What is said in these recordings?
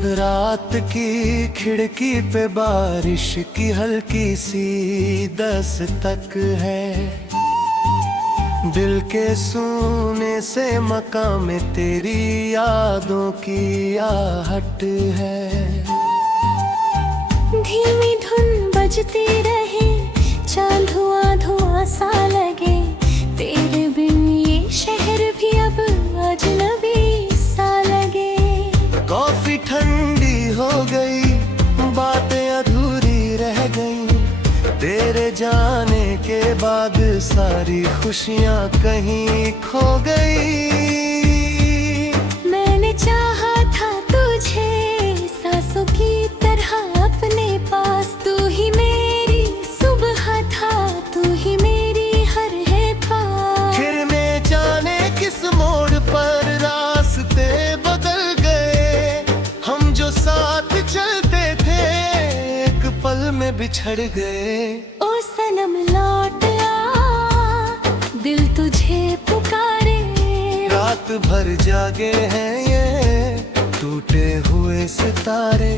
रात की खिड़की पे बारिश की हल्की सी दस्तक है। दिल के सोने से मकाम में तेरी यादों की आहट है। धीमी धुन बजती रहे, चांद धुआं धुआं सा लगे। तेरे बिन ये शहर भी अब अजनबी सा लगे। कॉफी ठंडी हो गई, बातें अधूरी रह गई। तेरे जाने के बाद सारी खुशियां कहीं खो गई। मैंने चाहा था तुझे सांसों की तरह अपने पास। तू ही मेरी सुबह था, तू ही मेरी हर है ख्वाब। फिर मैं जाने किस मोड़ पर रास्ते बदल गए। हम जो साथ चलते थे एक पल में बिछड़ गए। ओ सनम लौट आ, दिल तुझे पुकारे। रात भर जागे हैं ये टूटे हुए सितारे।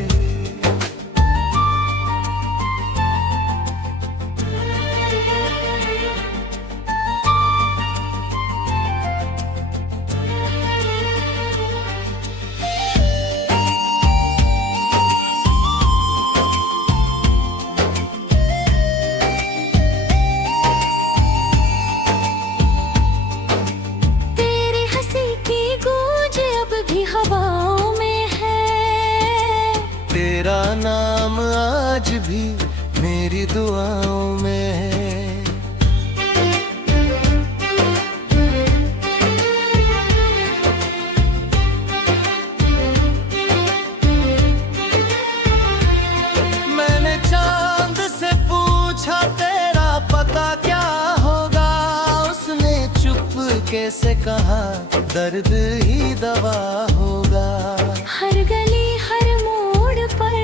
हवाओं में है तेरा नाम आज भी मेरी दुआओं में है। मैंने चांद से पूछा तेरा पता क्या होगा। उसने चुपके से कहा दर्द ही दवा होगा। हर गली हर मोड़ पर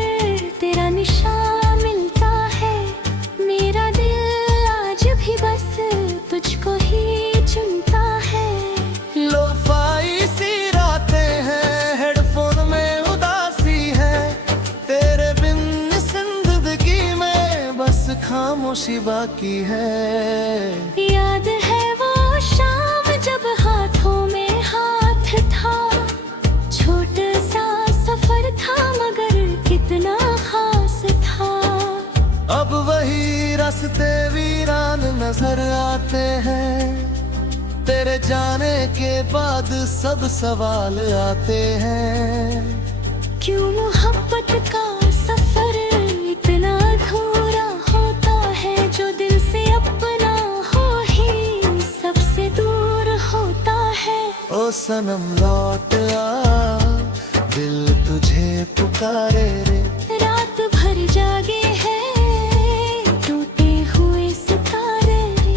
तेरा निशान मिलता है। मेरा दिल आज भी बस तुझको ही चुनता है। लोफाई सी रातें हैं, हेडफोन में उदासी है। तेरे बिन जिंदगी में बस खामोशी बाकी है। याद है वो शाम जब हाथों में हाथ था। छोटा सा सफर था मगर कितना खास था। अब वही रास्ते वीरान नजर आते हैं। तेरे जाने के बाद सब सवाल आते हैं। क्यों मोहब्बत का सफर इतना अधूरा होता है। जो दिल से अपना हो ही सबसे दूर होता है। ओ सनम लौट आ, दिल तुझे पुकारे रे। रात भर जागे हैं टूटे हुए सितारे रे।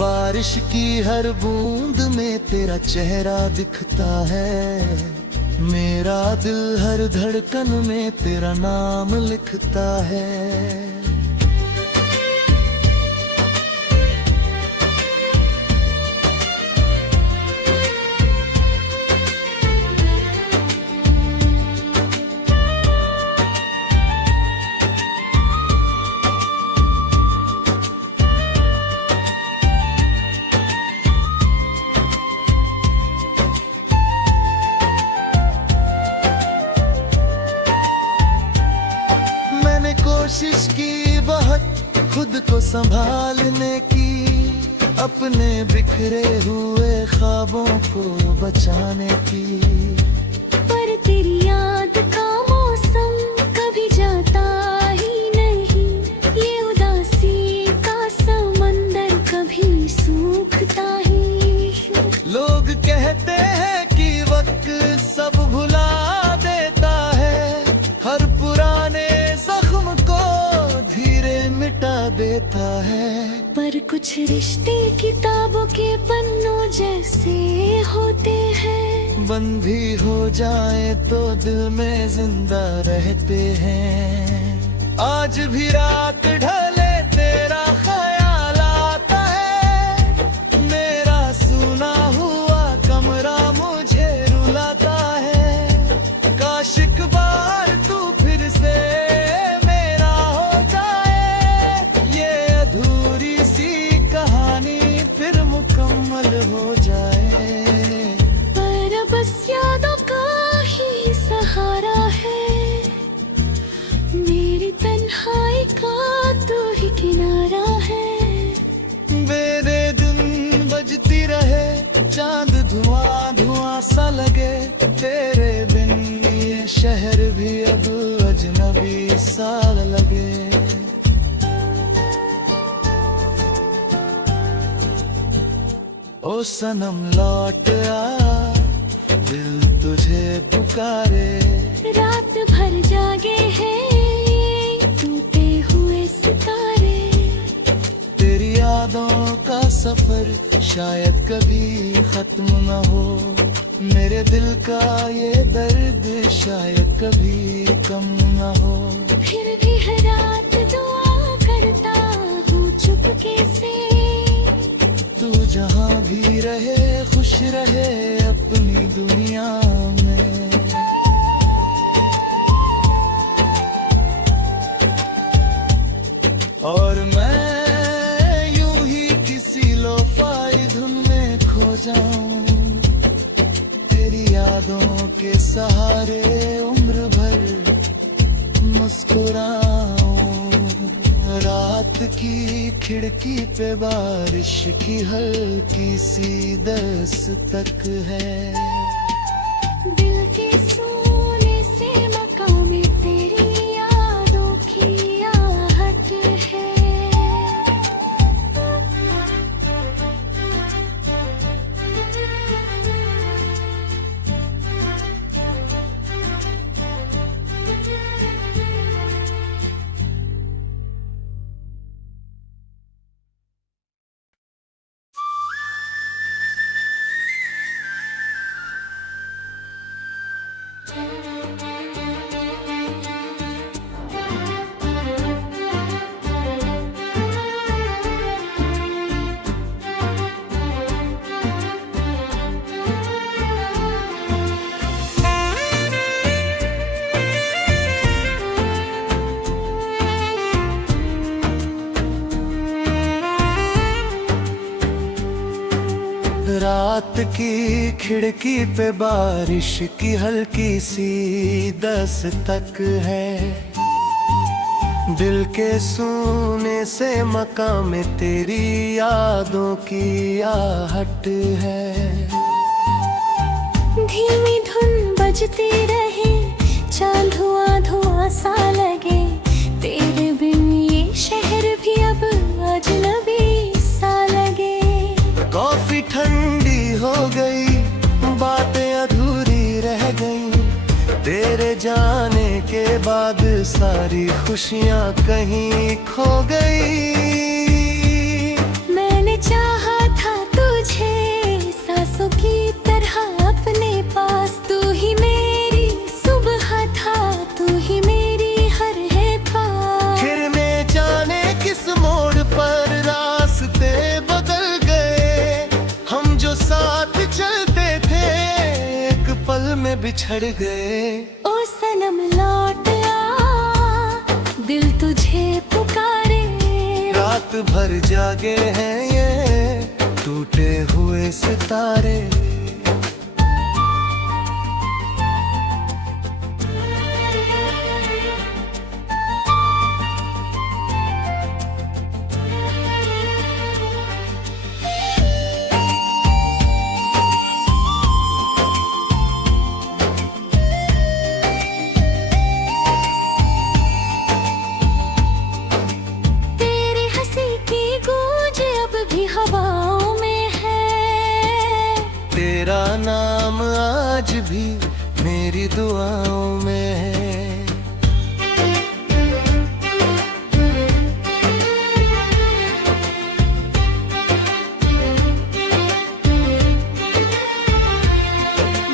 बारिश की हर बूंद में तेरा चेहरा दिखता है। मेरा दिल हर धड़कन में तेरा नाम लिखता है। कोशिश की बहुत खुद को संभालने की। अपने बिखरे हुए ख्वाबों को बचाने की। पर तेरी याद का मौसम कभी जाता ही नहीं। ये उदासी का समंदर कभी सूखता ही। लोग कहते हैं कि वक्त सब भुला देता है। हर पुराने जख्म को धीरे मिटा देता है। पर कुछ रिश्ते किताबों के पन्नों जैसे होते हैं। बंद भी हो जाए तो दिल में जिंदा रहते हैं। आज भी रात ढले तेरा ख्याल आता है। मेरा सूना हुआ कमरा मुझे रुलाता है। काश तेरे बिन ये शहर भी अब अजनबी सा लगे। ओ सनम लौट आ, दिल तुझे पुकारे। रात भर जागे हैं टूटे हुए सितारे। तेरी यादों का सफर शायद कभी खत्म न हो। मेरे दिल का ये दर्द शायद कभी कम न हो। फिर भी हर रात दुआ करता हूँ चुपके से। तू जहाँ भी रहे खुश रहे अपनी दुनिया में। और मैं यूं ही किसी लोफाई धुन में खो जाऊं, तेरी यादों के सहारे उम्र भर मुस्कुराऊं। रात की खिड़की पे बारिश की हल्की सी दस्तक है। दिल के सोने से मकाम में तेरी यादों की आहट है। रात की खिड़की पे बारिश की हल्की सी दस्तक है। दिल के सोने से मकाम में तेरी यादों की आहट है। धीमी धुन बजती रहे, चांद धुआं धुआं सा लगे। तेरे बिन ये शहर भी अब अजनबी सा लगे। कॉफी ठंडी हो गई, बातें अधूरी रह गई। तेरे जाने के बाद सारी खुशियां कहीं खो गई। मैंने चाहा था तुझे सांसों की तरह अपने पास। तू ही मेरी सुबह था, तू ही मेरी हर है ख्वाब। फिर मैं जाने किस मोड़ पर रास्ते बदल गए। हम जो साथ चलते थे एक पल में बिछड़ गए। ओ सनम लौट आ, दिल तुझे पुकारे। रात भर जागे हैं ये टूटे हुए सितारे। तेरी हंसी की गूंज अब भी हवाओं में है। तेरा नाम आज भी मेरी दुआओं में है।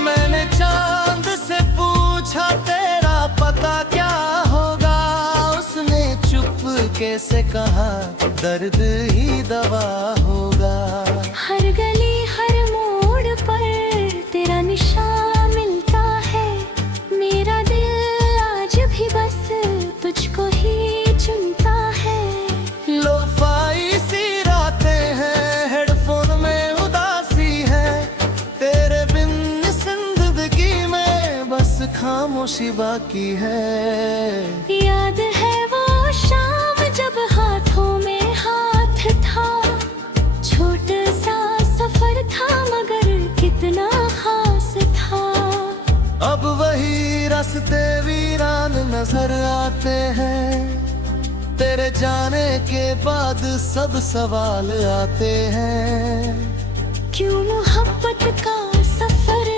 मैंने चांद से पूछा तेरा पता क्या होगा। उसने चुपके से कहा दर्द ही दवा होगा। हर गली हर मोड़ पर तेरा निशान मिलता है। मेरा दिल आज भी बस तुझको ही चुनता है। लोफाई सी रातें हैं, हेडफोन में उदासी है। तेरे बिन जिंदगी में बस खामोशी बाकी है। याद है वो शाम जब हाथों में हाथ था। छोटा सा सफर था मगर कितना खास था। अब वही रास्ते वीरान नजर आते हैं, तेरे जाने के बाद सब सवाल आते हैं। क्यों मोहब्बत का सफर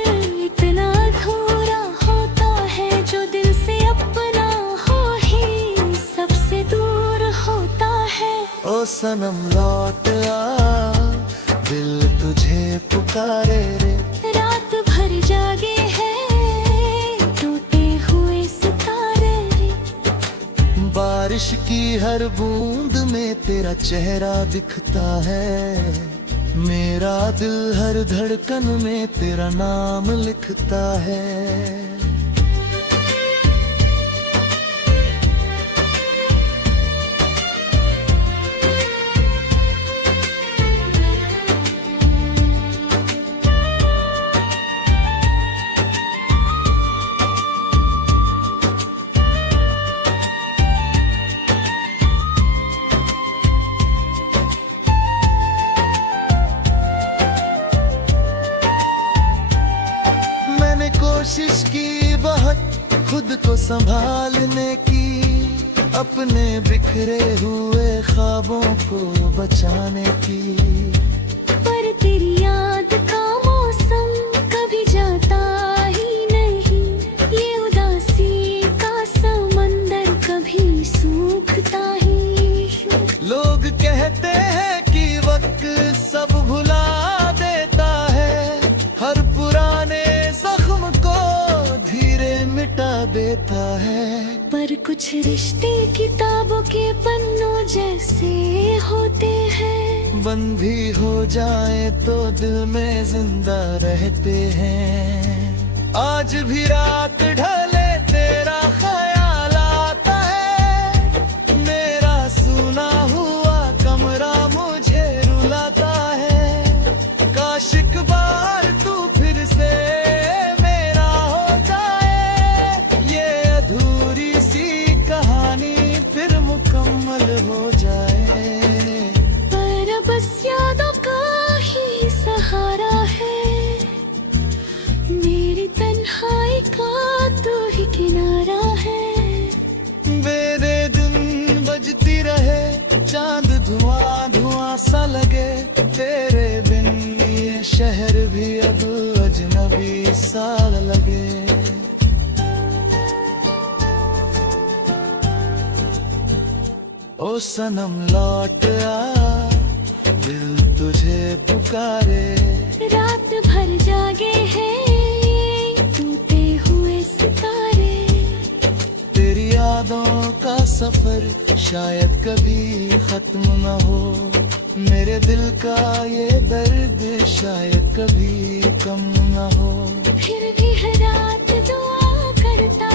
इतना अधूरा होता है, जो दिल से अपना हो ही सबसे दूर होता है। ओ सनम लौट आ, दिल तुझे पुकारे रे। रात भर जागे हैं टूटे हुए सितारे रे। बारिश की हर बूंद में तेरा चेहरा दिखता है, मेरा दिल हर धड़कन में तेरा नाम लिखता है। कोशिश की बहुत खुद को संभालने की, अपने बिखरे हुए ख्वाबों को बचाने की। पर तेरी याद का मौसम कभी जाता ही नहीं, ये उदासी का समंदर कभी सूखता ही। लोग कहते हैं कि वक्त सब भुला देता है, हर पुराने जख्म को धीरे मिटा देता है। पर कुछ रिश्ते किताबों के पन्नों जैसे होते हैं, बंद भी हो जाए तो दिल में जिंदा रहते हैं। आज भी रात ढले तेरा ख्याल आता है, मेरा सुना हुआ कमरा मुझे रुलाता है। काश एक बार तू फिर से मेरा हो जाए, ये अधूरी सी कहानी फिर मुकम्मल हो जाए। पर बस यादों का ही सहारा है, मेरी तन्हाई का तू ही किनारा है। मेरे दिन बजती रहे, चांद धुआं धुआं सा लगे, तेरे बिन ये शहर भी अब अजनबी सा लगे। ओ सनम लौट आ, दिल तुझे पुकारे। रात भर जागे हैं टूटे हुए सितारे, तेरी यादों का सफर शायद कभी खत्म न हो, मेरे दिल का ये दर्द शायद कभी कम न हो। फिर भी हर रात दुआ करता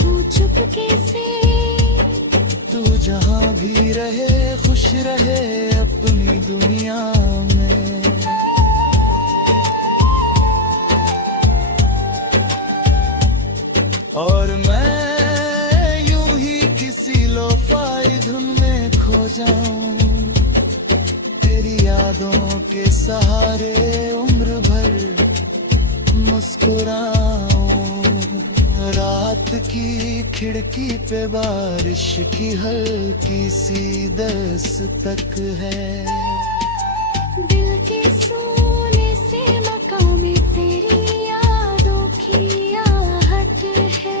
हूँ चुपके से, तू जहाँ भी रहे खुश रहे अपनी दुनिया में। और मैं यूं ही किसी लोफाई धुन में खो जाऊं, तेरी यादों के सहारे उम्र भर मुस्कुराऊं। रात की खिड़की पे बारिश की हल्की सी दस्तक है, दिल के सोने से मकाम में तेरी यादों की आहट है।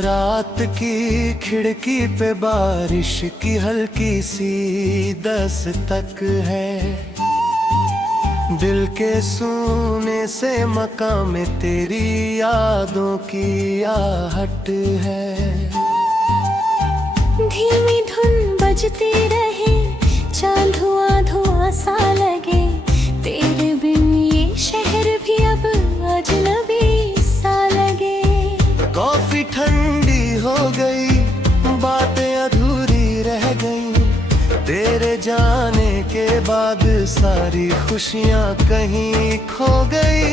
रात की खिड़की पे बारिश की हल्की सी दस्तक है, दिल के सोने से मकाम में तेरी यादों की आहट है। धीमी धुन बजती रहे, चांद धुआं धुआं सा लगे, तेरे बिन ये शहर भी अब अजनबी सा लगे। कॉफी ठंडी हो गई, बातें अधूरी रह गई, तेरे जाने के बाद सारी खुशियां कहीं खो गई।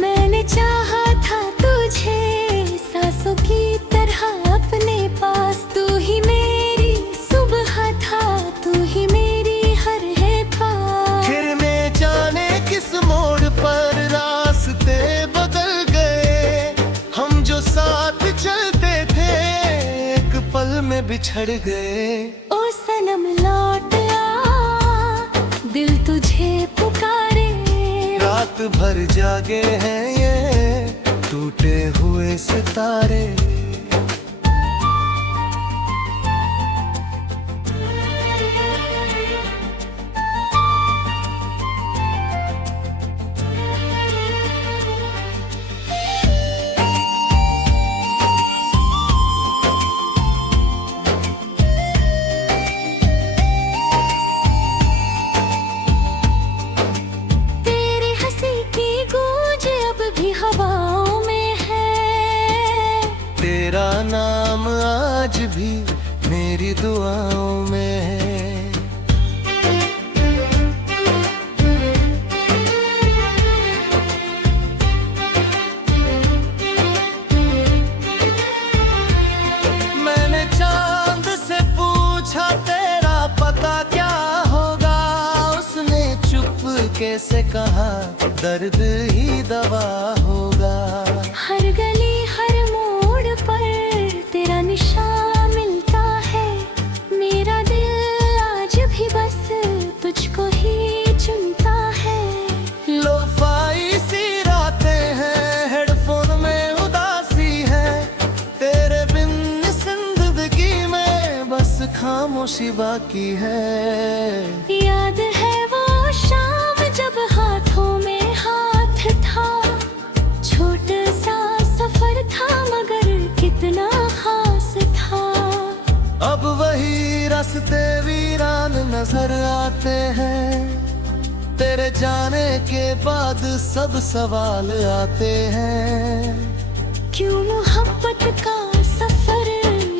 मैंने चाहा था तुझे सांसों की तरह अपने पास, तू ही मेरी सुबह था, तू ही मेरी हर है पास। फिर मैं जाने किस मोड़ पर रास्ते बदल गए, हम जो साथ चलते थे एक पल में बिछड़ गए। ओ सनम लौट आ, दिल तुझे पुकारे, रात भर जागे हैं ये टूटे हुए सितारे। हवाओं में है, तेरा नाम आज भी मेरी दुआओं में है। मैंने चांद से पूछा तेरा पता क्या होगा, उसने चुपके से कहा दर्द ही दवा होगा। हर गली हर मोड़ पर तेरा निशान मिलता है, मेरा दिल आज भी बस तुझको ही चुनता है। लोफाई सी रातें हैं, हेडफोन में उदासी है, तेरे बिन जिंदगी में बस खामोशी बाकी है। याद है वो शाम जब हाथों में हाथ था, छोटा सा सफर था मगर कितना खास था। अब वही रास्ते वीरान नजर आते हैं, तेरे जाने के बाद सब सवाल आते हैं। क्यों मोहब्बत का सफर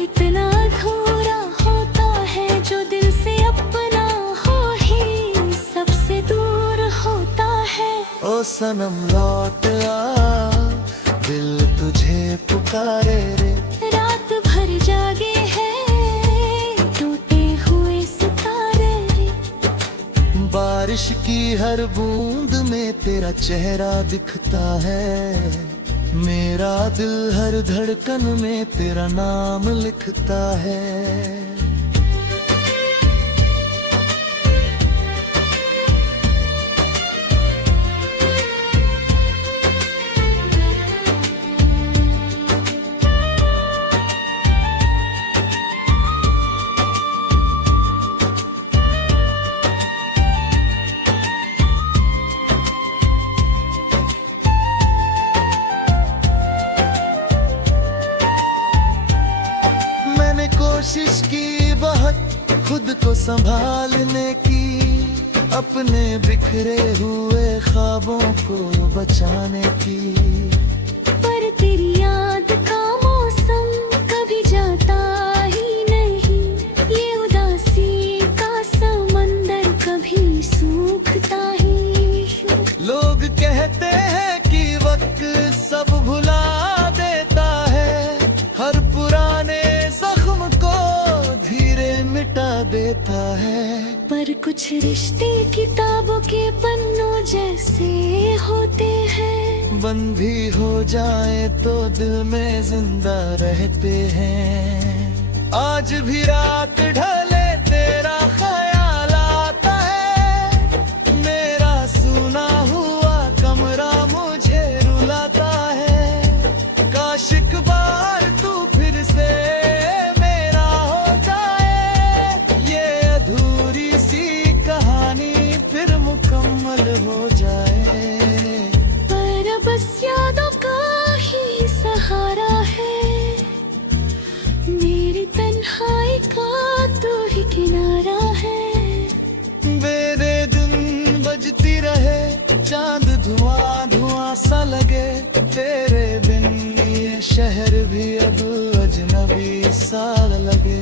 इतना अधूरा होता है, जो दिल से अपना हो ही सबसे दूर होता है। ओ सनम लौट आ, दिल तुझे पुकारे रे, रात भर जागे हैं टूटे हुए सितारे रे। बारिश की हर बूंद में तेरा चेहरा दिखता है, मेरा दिल हर धड़कन में तेरा नाम लिखता है। कोशिश की बहुत खुद को संभालने की, अपने बिखरे हुए ख्वाबों को बचाने की, पर तेरी याद का मौसम कभी जाता ही नहीं, ये उदासी का समंदर कभी सूखता ही। लोग कहते हैं कि वक्त सब भुला देता है, हर पुराने जख्म को धीरे मिटा देता है, पर कुछ रिश्ते किताबों के पन्नों जैसे होते हैं, बंद भी हो जाए तो दिल में जिंदा रहते हैं। आज भी रात ढले तेरा ख्याल आता है, मेरा सूना हुआ कमरा मुझे रुलाता है, काश एक बार तू फिर से मेरा हो जाए, ये अधूरी सी कहानी फिर हो जाए। पर बस यादों का ही सहारा है, मेरी तन्हाई का तू ही किनारा है। मेरे दिन बजती रहे, चांद धुआं धुआं सा लगे, तेरे बिन ये शहर भी अब अजनबी सा लगे।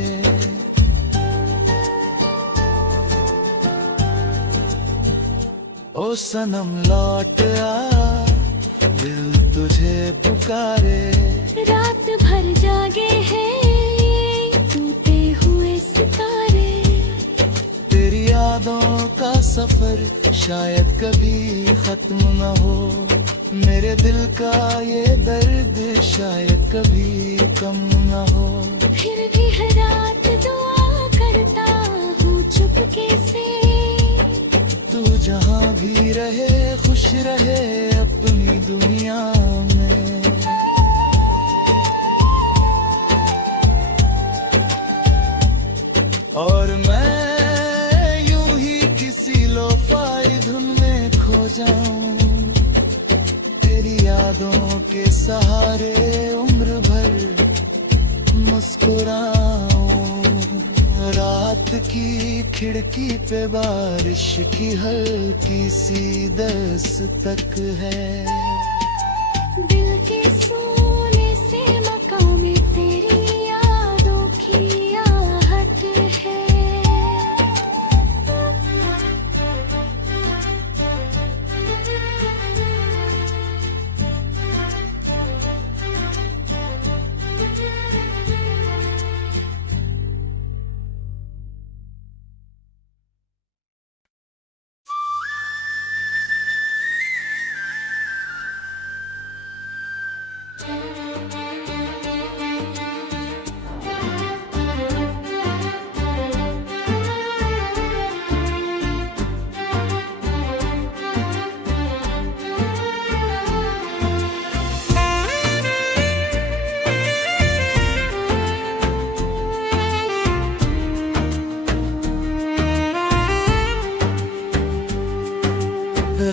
ओ सनम लौट आ, दिल तुझे पुकारे। रात भर जागे हैं टूटे हुए सितारे, तेरी यादों का सफर शायद कभी खत्म न हो, मेरे दिल का ये दर्द शायद कभी कम न हो। फिर भी हर रात दुआ करता हूँ चुपके से, तू जहाँ भी रहे खुश रहे अपनी दुनिया में। और मैं यूं ही किसी लोफाई धुन में खो जाऊं, तेरी यादों के सहारे उम्र भर मुस्कुराऊं। रात की खिड़की पे बारिश की हल्की सी दस्तक है, दिल के सोने से मकाम में तेरी यादों की आहट है।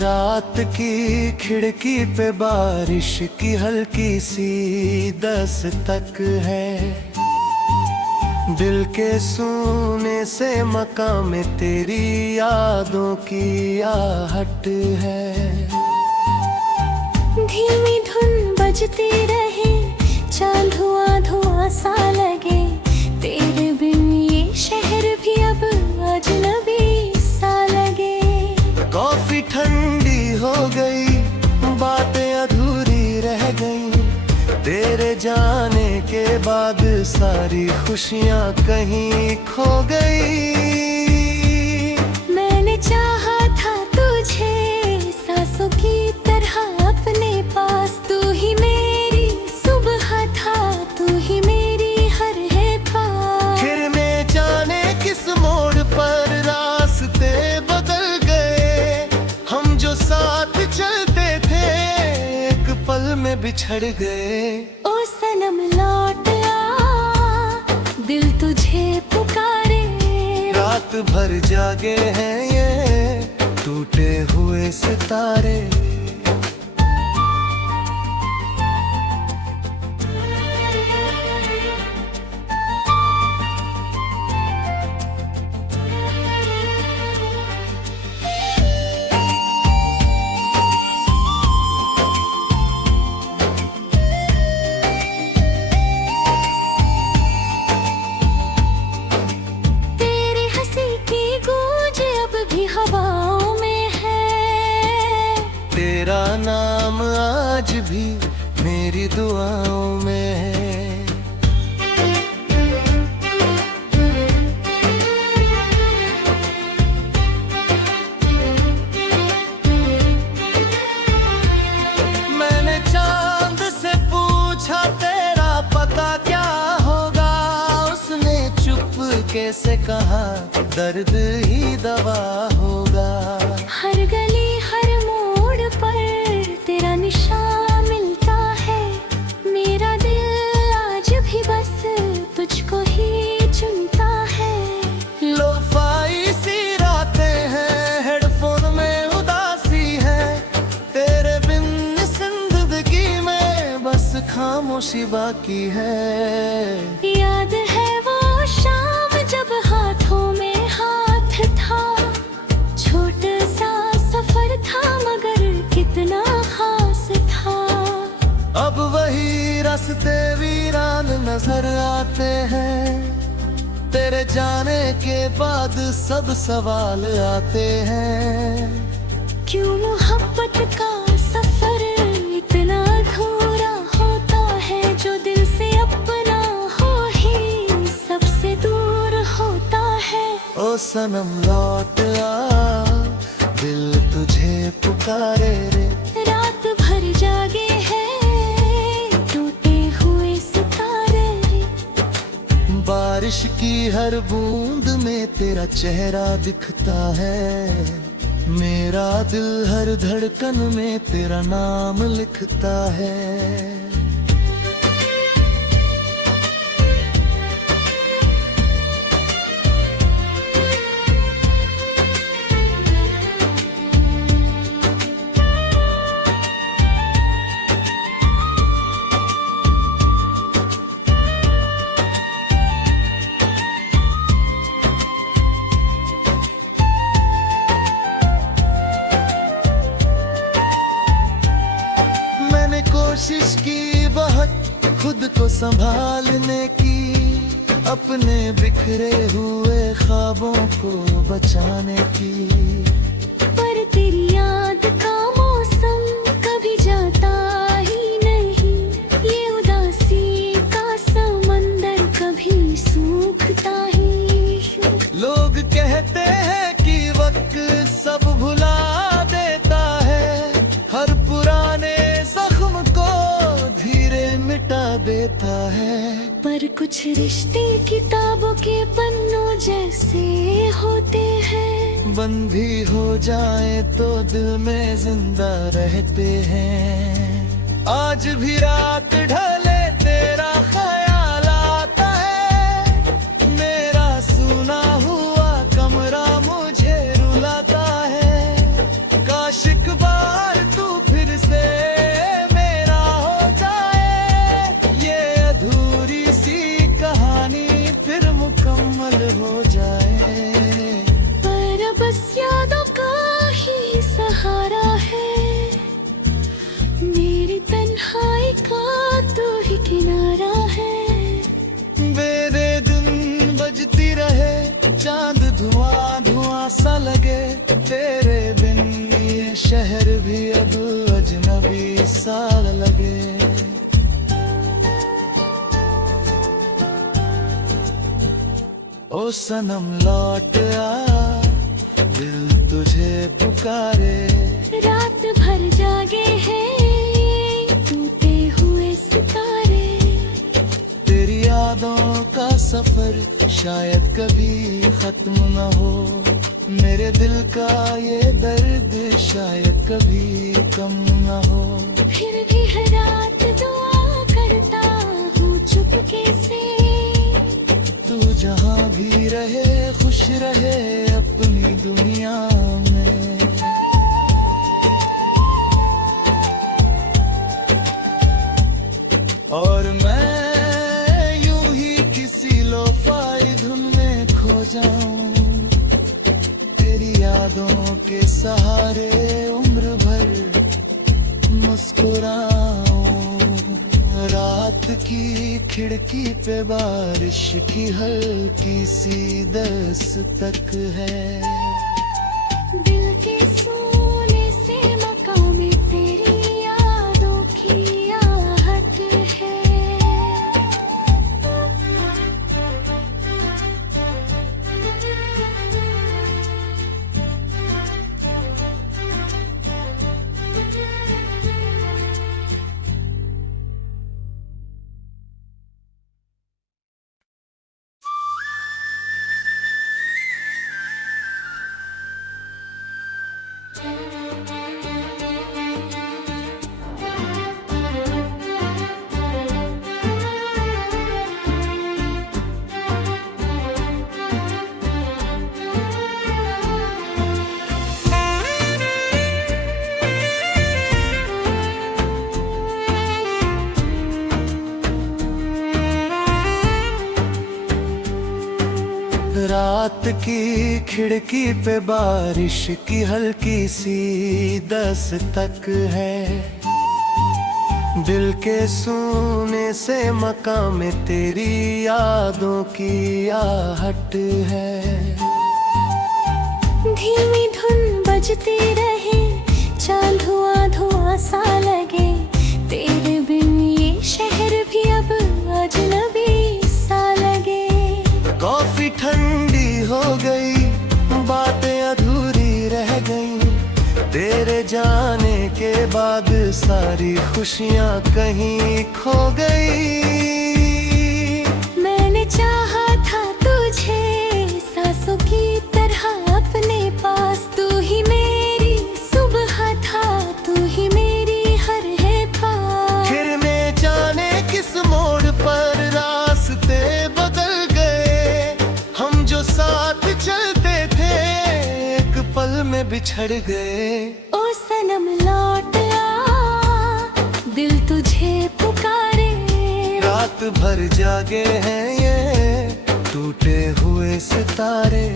रात की खिड़की पे बारिश की हल्की सी दस्तक है, दिल के सोने से मकाम में तेरी यादों की आहट है। धीमी धुन बजती रहे, चांद धुआं धुआं सा लगे, तेरे बिन ये शहर भी अब अजनबी सा लगे। कॉफी ठंडी हो गई, बातें अधूरी रह गई, तेरे जाने के बाद सारी खुशियां कहीं खो गई। मैंने चाहा था तुझे सांसों की तरह अपने पास, तू ही मेरी सुबह था, तू ही मेरी हर है पास। फिर मैं जाने किस मोड़ पर रास्ते बदल गए, हम जो साथ चलते थे एक पल में बिछड़ गए। ओ सनम लौट आ, दिल तुझे पुकारे। रात भर जागे हैं ये टूटे हुए सितारे। तेरी हंसी की गूंज अब भी हवाओं में है, तेरा नाम आज भी मेरी दुआओं में है। मैंने चांद से पूछा तेरा पता क्या होगा, उसने चुपके से कहा दर्द ही दवा होगा। हर गली हर मोड़ पर तेरा निशान मिलता है, मेरा दिल आज भी बस तुझको ही चुनता है। लोफाई सी रातें हैं, हेडफोन में उदासी खामोशी बाकी है। याद है वो शाम जब हाथों में हाथ था, छोटा सा सफर था मगर कितना खास था। अब वही रास्ते वीरान नजर आते हैं, तेरे जाने के बाद सब सवाल आते हैं। क्यों मोहब्बत का सफर इतना अधूरा होता है, जो दिल से अपना हो ही सबसे दूर होता है। ओ सनम लौट आ, दिल तुझे पुकारे रे। रात भर जागे हैं टूटे हुए सितारे रे। बारिश की हर बूंद में तेरा चेहरा दिखता है, मेरा दिल हर धड़कन में तेरा नाम लिखता है। कोशिश की बहुत खुद को संभालने की, अपने बिखरे हुए ख्वाबों को बचाने की। पर तेरी याद का मौसम कभी जाता ही नहीं, ये उदासी का समंदर कभी सूखता ही। लोग कहते हैं कि वक्त सब भुला देता है, हर पुराने जख्म को धीरे मिटा देता है। पर कुछ रिश्ते किताबों के पन्नों जैसे होते हैं, बंद भी हो जाए तो दिल में जिंदा रहते हैं। आज भी रात ढले तेरा ख्याल आता है, मेरा सूना हुआ कमरा मुझे रुलाता है। काश एक बार तू फिर से मेरा हो जाए, ये अधूरी सी कहानी फिर मुकम्मल हो जाए। पर बस यादों का ही सहारा है, मेरी तन्हाई का तू ही किनारा है। मेरे दिन बजती रहे, चांद धुआं धुआं सा लगे, तेरे बिन ये शहर भी अब अजनबी सा लगे। ओ सनम लौट आ, दिल तुझे पुकारे। रात भर जागे हैं टूटे हुए सितारे, तेरी यादों का सफर शायद कभी खत्म न हो, मेरे दिल का ये दर्द शायद कभी कम न हो। फिर भी हर रात दुआ करता हूँ चुपके से, तू जहाँ भी रहे खुश रहे अपनी दुनिया में। और मैं यूं ही किसी लोफाई धुन में खो जाऊं, तेरी यादों के सहारे उम्र भर मुस्कुराऊं। रात की खिड़की पे बारिश की हल्की सी दस्तक है, दिल के सोने से मकाम में तेरी यादों की आहट है। रात की खिड़की पे बारिश की हल्की सी दस्तक है। दिल के सोने से मकाम में तेरी यादों की आहट है। धीमी धुन बजती रहे, चांद धुआं धुआं सा लगे, तेरे बिन ये शहर भी अब अजनबी सा लगे। कॉफी ठंडी हो गई, बातें अधूरी रह गई, तेरे जाने के बाद सारी खुशियां कहीं खो गई। मैंने चाहा था तुझे सांसों की तरह अपने पास, तू ही मेरी सुबह था, तू ही मेरी हर है ख्वाब। फिर मैं जाने किस मोड़ पर रास्ते बदल गए, हम जो साथ चलते थे एक पल में बिछड़ गए। ओ सनम लौट आ, दिल तुझे पुकारे। रात भर जागे हैं ये टूटे हुए सितारे।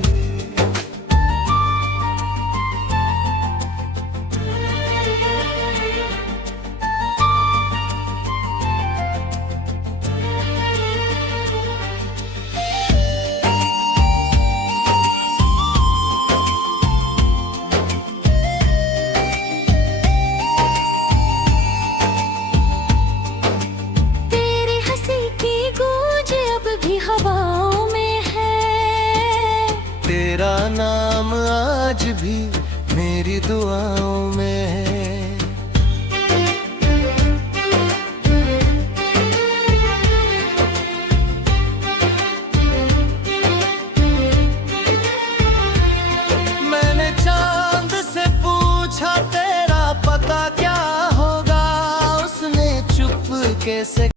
तेरी हंसी की गूंज अब भी हवाओं में है, तेरा नाम आज भी मेरी दुआओं में है। मैंने चांद से पूछा तेरा पता क्या होगा, उसने चुपके से